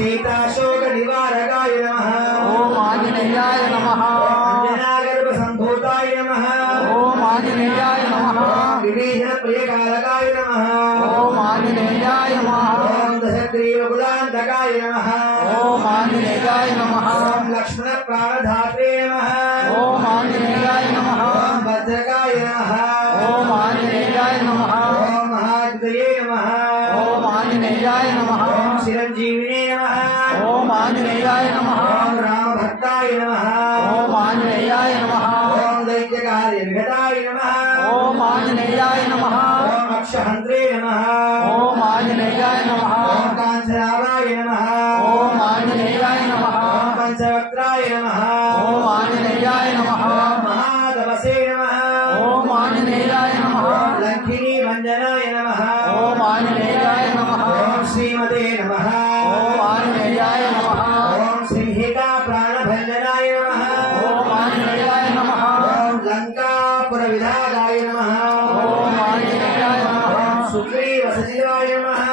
सीताशोक निवारकाय ओम आंजनेय नम। अंजनागर्भ संभूताय नम। ओम आंजनेयाय नमः। विभीषण प्रियकारकाय नमः। ओम आंजनेयाय ओम दशग्रीवकुलान्तकाय ओम आंजनेयाय नम। ओम लक्ष्मण प्राणधात्रे नमः। ओम आंजनेयाय नम। ओम भद्रकाय ओम आंजनेयाय नम। महाग्रये नम। ओम आंजनेयाय नमः। చిరంజీవినే ఓం ఆంజనేయాయ నమ ఓం రామభక్తాయ నమ ఓం ఆంజనేయాయ నమ ఓం దైత్యకార్య విఘటాయ నమ ఓం ఆంజనేయాయ నమ ఓం అక్షహంత్రే నమ ఓం ఆంజనేయాయ నమ ఓం కాంచనారాయ నమ ఓం ఆంజనేయాయ నమ ఓం పంచవక్రాయ నమ ఓం ఆంజనేయాయ నమ ఓం మహాదవసే నమ ఆంజనేయాయ నమ లంకిని మంజనాయ నమ లంకాపుర విరాగాయ నమ. సుగ్రీవ సచివాయ నమ.